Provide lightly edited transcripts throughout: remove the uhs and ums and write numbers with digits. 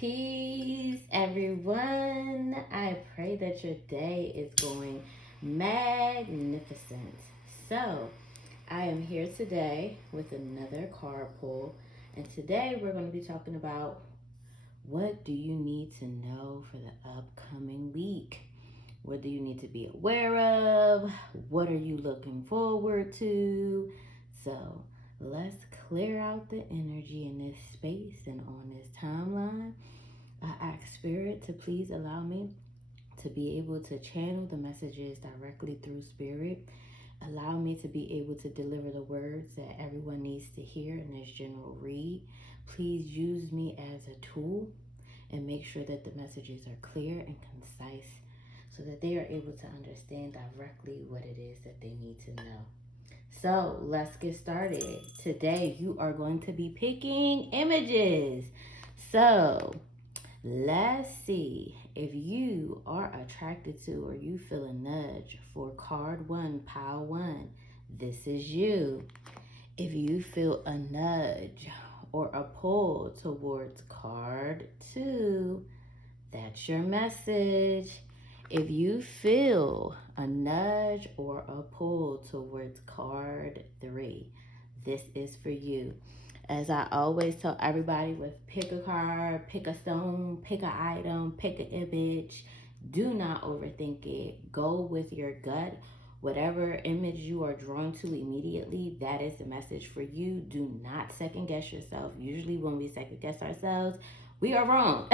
Peace, everyone. I pray that your day is going magnificent. So, I am here today with another card pull, and today we're going to be talking about what do you need to know for the upcoming week? What do you need to be aware of? What are you looking forward to? So, let's clear out the energy in this space and on this timeline. I ask Spirit to please allow me to be able to channel the messages directly through Spirit. Allow me to be able to deliver the words that everyone needs to hear in this general read. Please use me as a tool and make sure that the messages are clear and concise so that they are able to understand directly what it is that they need to know. So let's get started. Today you are going to be picking images. So let's see if you are attracted to or you feel a nudge for card 1, pile 1. This is you. If you feel a nudge or a pull towards card 2, that's your message. If you feel a nudge or a pull towards card 3, this is for you. As I always tell everybody, with pick a card, pick a stone, pick an item, pick an image. Do not overthink it. Go with your gut. Whatever image you are drawn to immediately, that is the message for you. Do not second guess yourself. Usually when we second guess ourselves, we are wrong.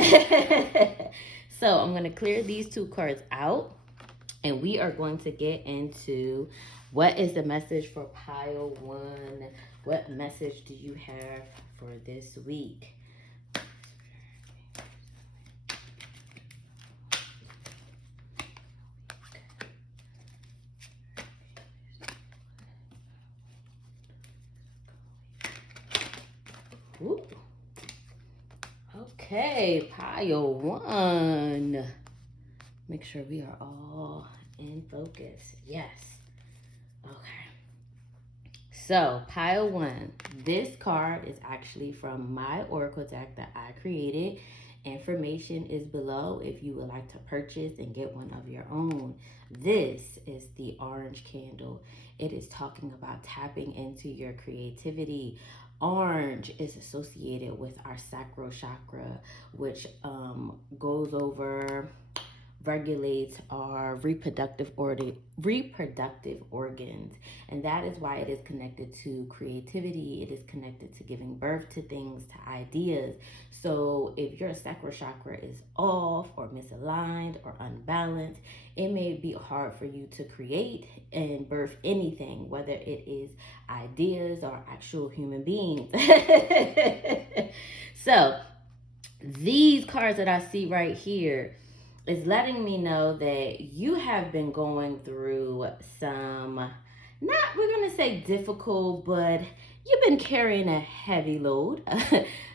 So I'm going to clear these 2 cards out, and we are going to get into what is the message for pile 1. What message do you have for this week? Ooh. Okay, pile 1. Make sure we are all in focus. Yes. Okay. So, pile 1. This card is actually from my oracle deck that I created. Information is below if you would like to purchase and get one of your own. This is the orange candle. It is talking about tapping into your creativity. Orange is associated with our sacral chakra, which goes over, regulates our reproductive organs, and that is why it is connected to creativity. It is connected to giving birth to things, to ideas. So if your sacral chakra is off or misaligned or unbalanced, it may be hard for you to create and birth anything, whether it is ideas or actual human beings. So these cards that I see right here is letting me know that you have been going through some, not, we're going to say difficult, but you've been carrying a heavy load.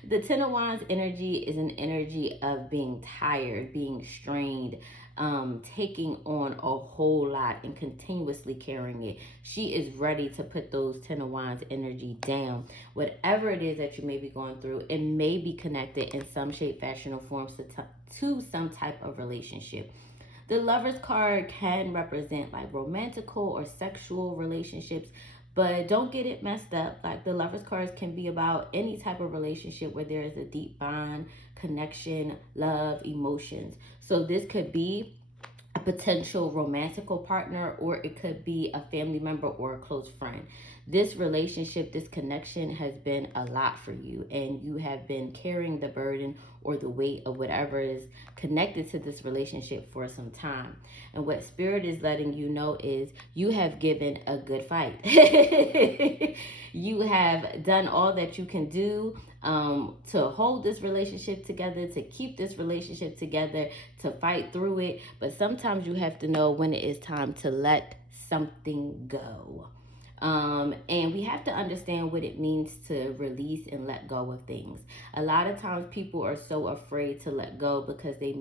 The Ten of Wands energy is an energy of being tired, being strained, taking on a whole lot and continuously carrying it. She is ready to put those Ten of Wands energy down. Whatever it is that you may be going through, it may be connected in some shape, fashion, or form to some type of relationship. The Lover's card can represent like romantical or sexual relationships, but don't get it messed up. Like, the Lover's cards can be about any type of relationship where there is a deep bond, connection, love, emotions. So this could be a potential romantical partner, or it could be a family member or a close friend. This relationship, this connection has been a lot for you, and you have been carrying the burden or the weight of whatever is connected to this relationship for some time. And what Spirit is letting you know is you have given a good fight. You have done all that you can do to hold this relationship together, to keep this relationship together, to fight through it. But sometimes you have to know when it is time to let something go. And we have to understand what it means to release and let go of things. A lot of times people are so afraid to let go because they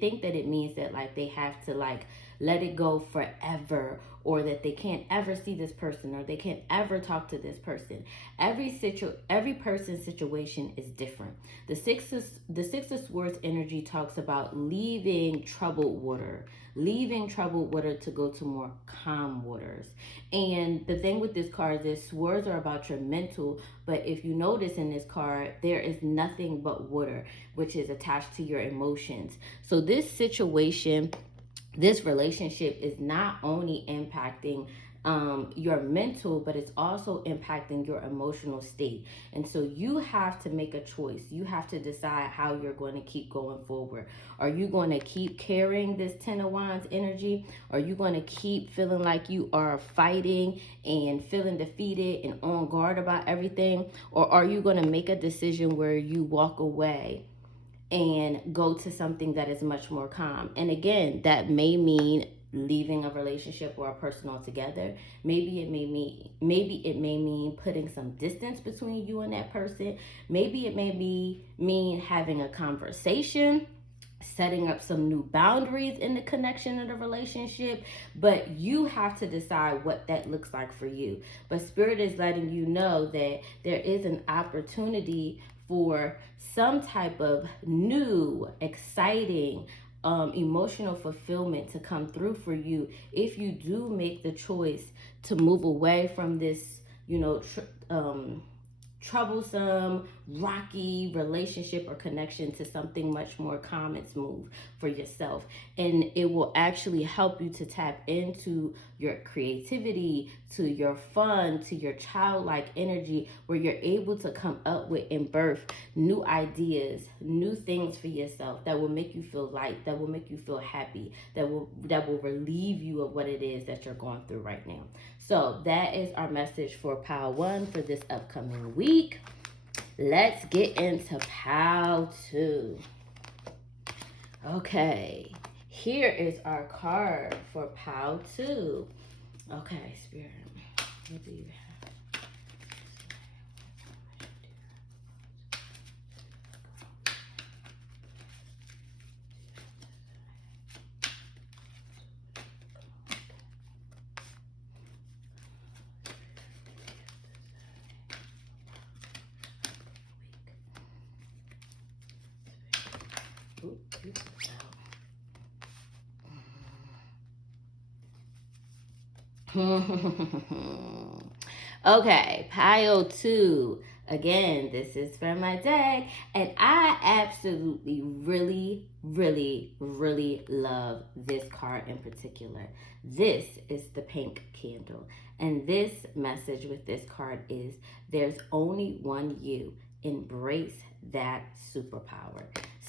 think that it means that like they have to like let it go forever, or that they can't ever see this person, or they can't ever talk to this person. Every person's situation is different. The Six of Swords energy talks about leaving troubled water, to go to more calm waters. And the thing with this card is swords are about your mental, but if you notice in this card, there is nothing but water, which is attached to your emotions. So this situation, this relationship is not only impacting your mental, but it's also impacting your emotional state. And so you have to make a choice. You have to decide how you're going to keep going forward. Are you going to keep carrying this Ten of Wands energy? Are you going to keep feeling like you are fighting and feeling defeated and on guard about everything? Or are you going to make a decision where you walk away and go to something that is much more calm? And again, that may mean leaving a relationship or a person altogether. Maybe it may mean putting some distance between you and that person. Maybe it may mean having a conversation, setting up some new boundaries in the connection of the relationship. But you have to decide what that looks like for you. But Spirit is letting you know that there is an opportunity for some type of new, exciting, emotional fulfillment to come through for you if you do make the choice to move away from this, troublesome, rocky relationship or connection to something much more calm and smooth for yourself. And it will actually help you to tap into your creativity, to your fun, to your childlike energy, where you're able to come up with and birth new ideas, new things for yourself that will make you feel light, that will make you feel happy, that will relieve you of what it is that you're going through right now. So that is our message for Pile 1 for this upcoming week. Let's get into Pile 2. Okay, here is our card for Pile 2. Okay, Spirit, what do you have? Okay, Pile 2. Again, this is for my deck, and I absolutely, really, really, really love this card in particular. This is the pink candle, and this message with this card is there's only one you. Embrace that superpower.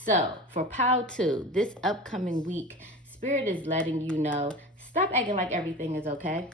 So for Pile 2, this upcoming week, Spirit is letting you know, stop acting like everything is okay.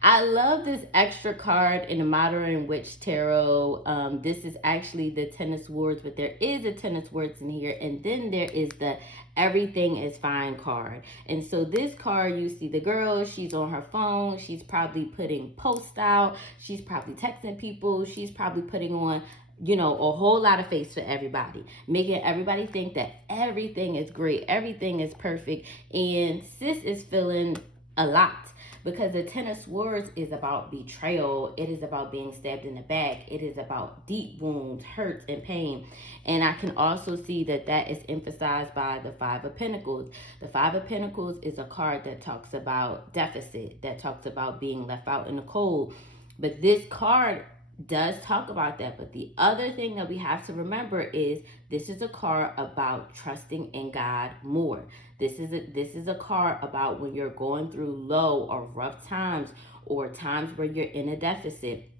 I love this extra card in the Modern Witch Tarot. This is actually the Ten of Swords, but there is a Ten of Swords in here, and then there is the Everything is Fine card. And so this card, you see the girl, she's on her phone, she's probably putting posts out, she's probably texting people, she's probably putting on a whole lot of face for everybody, making everybody think that everything is great, everything is perfect. And sis is feeling a lot, because the Ten of Swords is about betrayal. It is about being stabbed in the back. It is about deep wounds, hurts, and pain. And I can also see that is emphasized by the Five of Pentacles. The Five of Pentacles is a card that talks about deficit, that talks about being left out in the cold. But this card does talk about that. But the other thing that we have to remember is this is a card about trusting in God more. This is a card about when you're going through low or rough times, or times where you're in a deficit.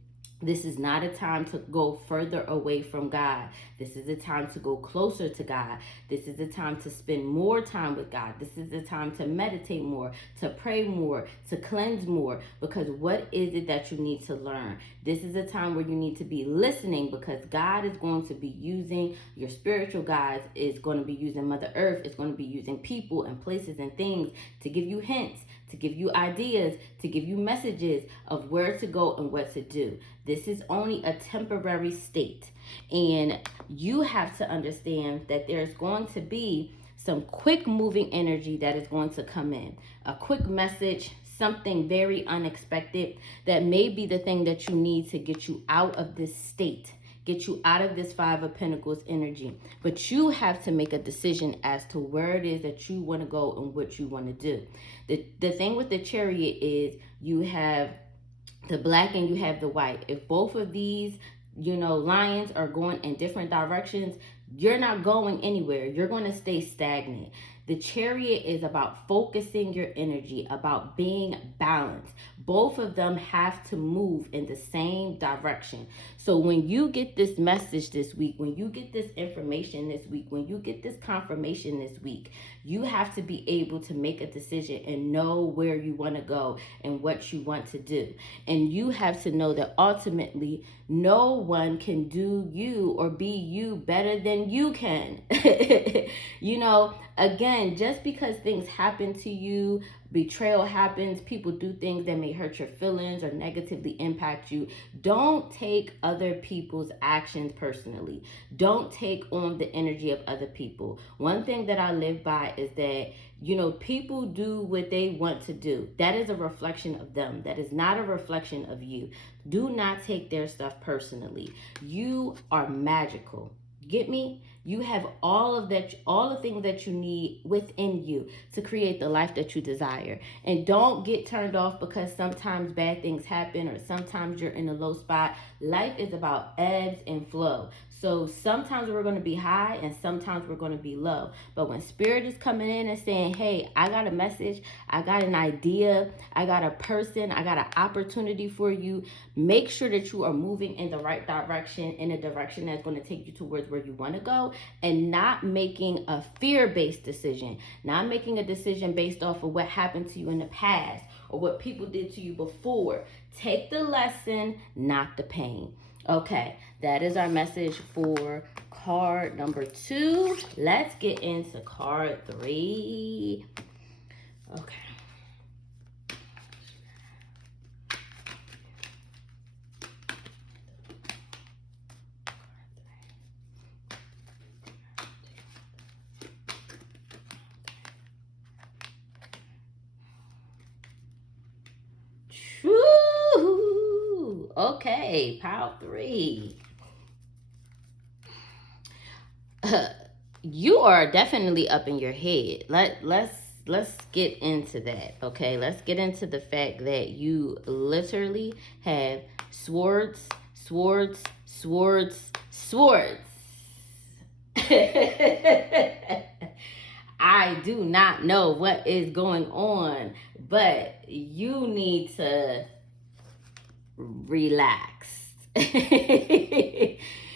This is not a time to go further away from God. This is a time to go closer to God. This is a time to spend more time with God. This is a time to meditate more, to pray more, to cleanse more. Because what is it that you need to learn? This is a time where you need to be listening, because God is going to be using your spiritual guides, is going to be using Mother Earth, is going to be using people and places and things to give you hints, to give you ideas, to give you messages of where to go and what to do. This is only a temporary state. And you have to understand that there's going to be some quick moving energy that is going to come in. A quick message, something very unexpected that may be the thing that you need to get you out of this state, get you out of this Five of Pentacles energy. But you have to make a decision as to where it is that you want to go and what you want to do. The thing with the Chariot is you have the black and you have the white. If both of these, lions are going in different directions, you're not going anywhere. You're going to stay stagnant. The Chariot is about focusing your energy, about being balanced. Both of them have to move in the same direction. So when you get this message this week, when you get this information this week, when you get this confirmation this week, you have to be able to make a decision and know where you want to go and what you want to do. And you have to know that ultimately no one can do you or be you better than you can. Again, just because things happen to you, betrayal happens, people do things that may hurt your feelings or negatively impact you, don't take other people's actions personally. Don't take on the energy of other people. One thing that I live by is that, people do what they want to do. That is a reflection of them. That is not a reflection of you. Do not take their stuff personally. You are magical. Get me? You have all of that, all the things that you need within you to create the life that you desire. And don't get turned off because sometimes bad things happen or sometimes you're in a low spot. Life is about ebbs and flow. So sometimes we're going to be high and sometimes we're going to be low. But when spirit is coming in and saying, hey, I got a message, I got an idea, I got a person, I got an opportunity for you, make sure that you are moving in the right direction, in a direction that's going to take you towards where you want to go, and not making a fear-based decision, not making a decision based off of what happened to you in the past or what people did to you before. Take the lesson, not the pain. Okay, that is our message for card number 2. Let's get into card 3. Okay. Woo! Okay, pile 3. You are definitely up in your head. Let's get into that. Okay, let's get into the fact that you literally have swords. I do not know what is going on, but you need to relax.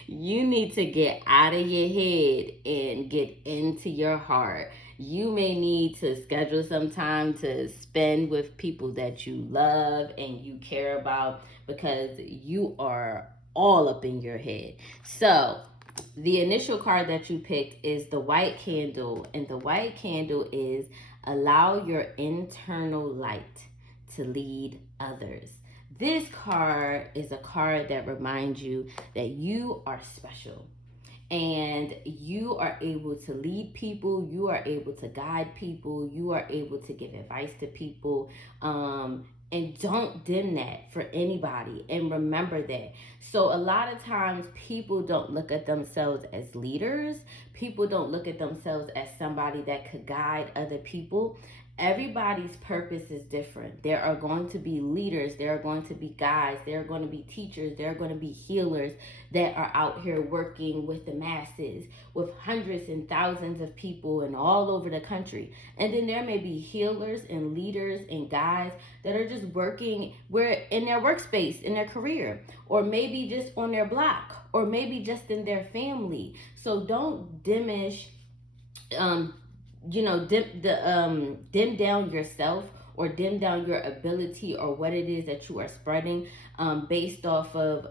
You need to get out of your head and get into your heart. You may need to schedule some time to spend with people that you love and you care about because you are all up in your head. So the initial card that you picked is the white candle, and the white candle is allow your internal light to lead others. This card is a card that reminds you that you are special and you are able to lead people, you are able to guide people, you are able to give advice to people, and don't dim that for anybody, and remember that. So a lot of times people don't look at themselves as leaders, people don't look at themselves as somebody that could guide other people. Everybody's purpose is different. There are going to be leaders, there are going to be guides, there are going to be teachers, there are going to be healers that are out here working with the masses, with hundreds and thousands of people and all over the country. And then there may be healers and leaders and guides that are just working where in their workspace, in their career, or maybe just on their block, or maybe just in their family. So don't diminish dim down yourself or dim down your ability or what it is that you are spreading based off of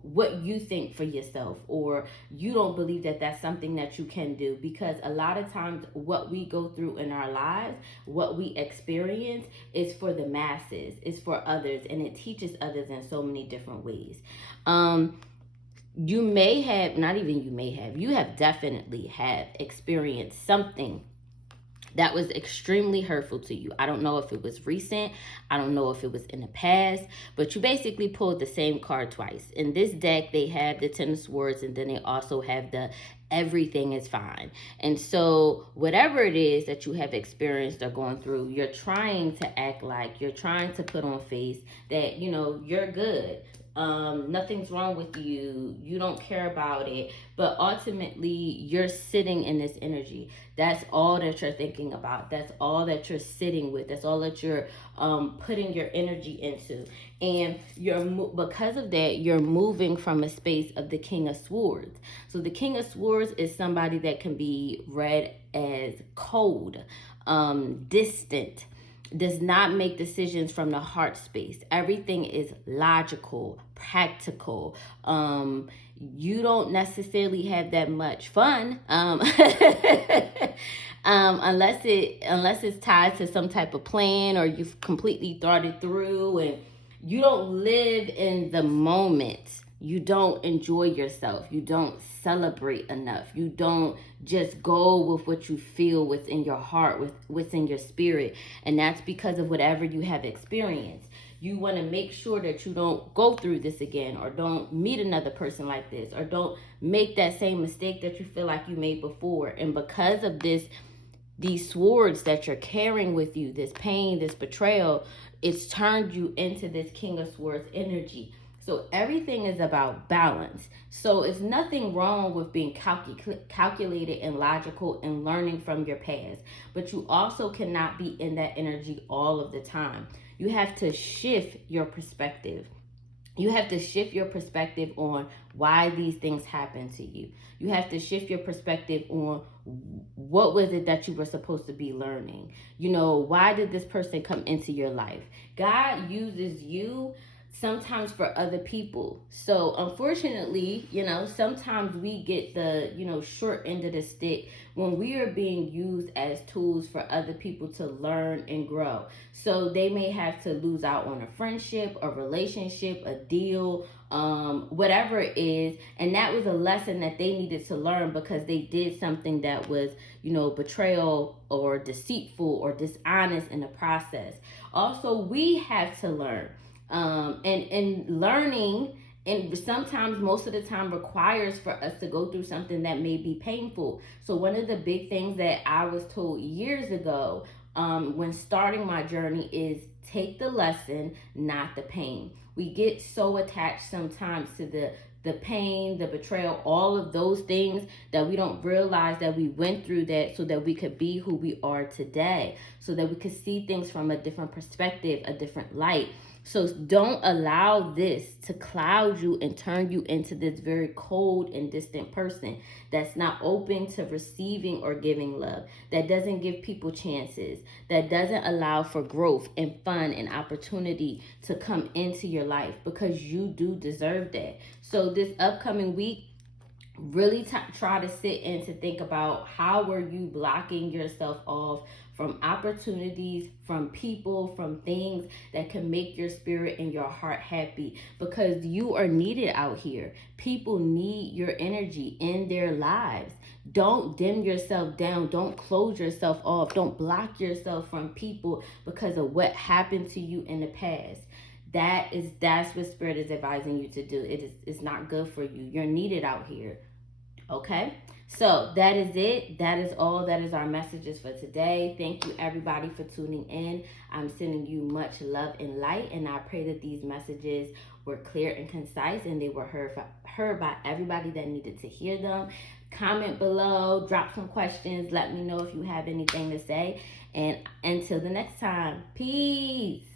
what you think for yourself, or you don't believe that that's something that you can do. Because a lot of times what we go through in our lives, what we experience, is for the masses, is for others, and it teaches others in so many different ways. you may have, not even you may have, you have definitely have experienced something that was extremely hurtful to you. I don't know if it was recent. I don't know if it was in the past, but you basically pulled the same card twice. In this deck, they have the Ten of Swords, and then they also have the everything is fine. And so whatever it is that you have experienced or gone through, you're trying to act like, you're trying to put on face that, you're good. Nothing's wrong with you. You don't care about it. But ultimately, you're sitting in this energy. That's all that you're thinking about. That's all that you're sitting with. That's all that you're putting your energy into. And because of that, you're moving from a space of the King of Swords. So the King of Swords is somebody that can be read as cold, distant, does not make decisions from the heart space. Everything is logical, practical. You don't necessarily have that much fun, unless it's tied to some type of plan, or you've completely thought it through, and you don't live in the moment. You don't enjoy yourself. You don't celebrate enough. You don't just go with what you feel within your heart, with what's in your spirit. And that's because of whatever you have experienced. You want to make sure that you don't go through this again, or don't meet another person like this, or don't make that same mistake that you feel like you made before. And because of these swords that you're carrying with you, this pain, this betrayal, it's turned you into this King of Swords energy. So everything is about balance. So it's nothing wrong with being calculated and logical and learning from your past. But you also cannot be in that energy all of the time. You have to shift your perspective. You have to shift your perspective on why these things happen to you. You have to shift your perspective on what was it that you were supposed to be learning. Why did this person come into your life? God uses you sometimes for other people. So unfortunately, sometimes we get the, short end of the stick when we are being used as tools for other people to learn and grow. So they may have to lose out on a friendship, a relationship, a deal, whatever it is. And that was a lesson that they needed to learn because they did something that was, betrayal or deceitful or dishonest in the process. Also, we have to learn. And learning, and sometimes, most of the time, requires for us to go through something that may be painful. So one of the big things that I was told years ago, when starting my journey, is take the lesson, not the pain. We get so attached sometimes to the pain, the betrayal, all of those things, that we don't realize that we went through that so that we could be who we are today, so that we could see things from a different perspective, a different light. So don't allow this to cloud you and turn you into this very cold and distant person that's not open to receiving or giving love, that doesn't give people chances, that doesn't allow for growth and fun and opportunity to come into your life, because you do deserve that. So this upcoming week, really try to sit and to think about, how were you blocking yourself off from opportunities, from people, from things that can make your spirit and your heart happy, because you are needed out here. People need your energy in their lives. Don't dim yourself down. Don't close yourself off. Don't block yourself from people because of what happened to you in the past. That's what Spirit is advising you to do. It's not good for you. You're needed out here. Okay? So that is it. That is all. That is our messages for today. Thank you, everybody, for tuning in. I'm sending you much love and light, and I pray that these messages were clear and concise, and they were heard by everybody that needed to hear them. Comment below, drop some questions, let me know if you have anything to say, and until the next time, peace.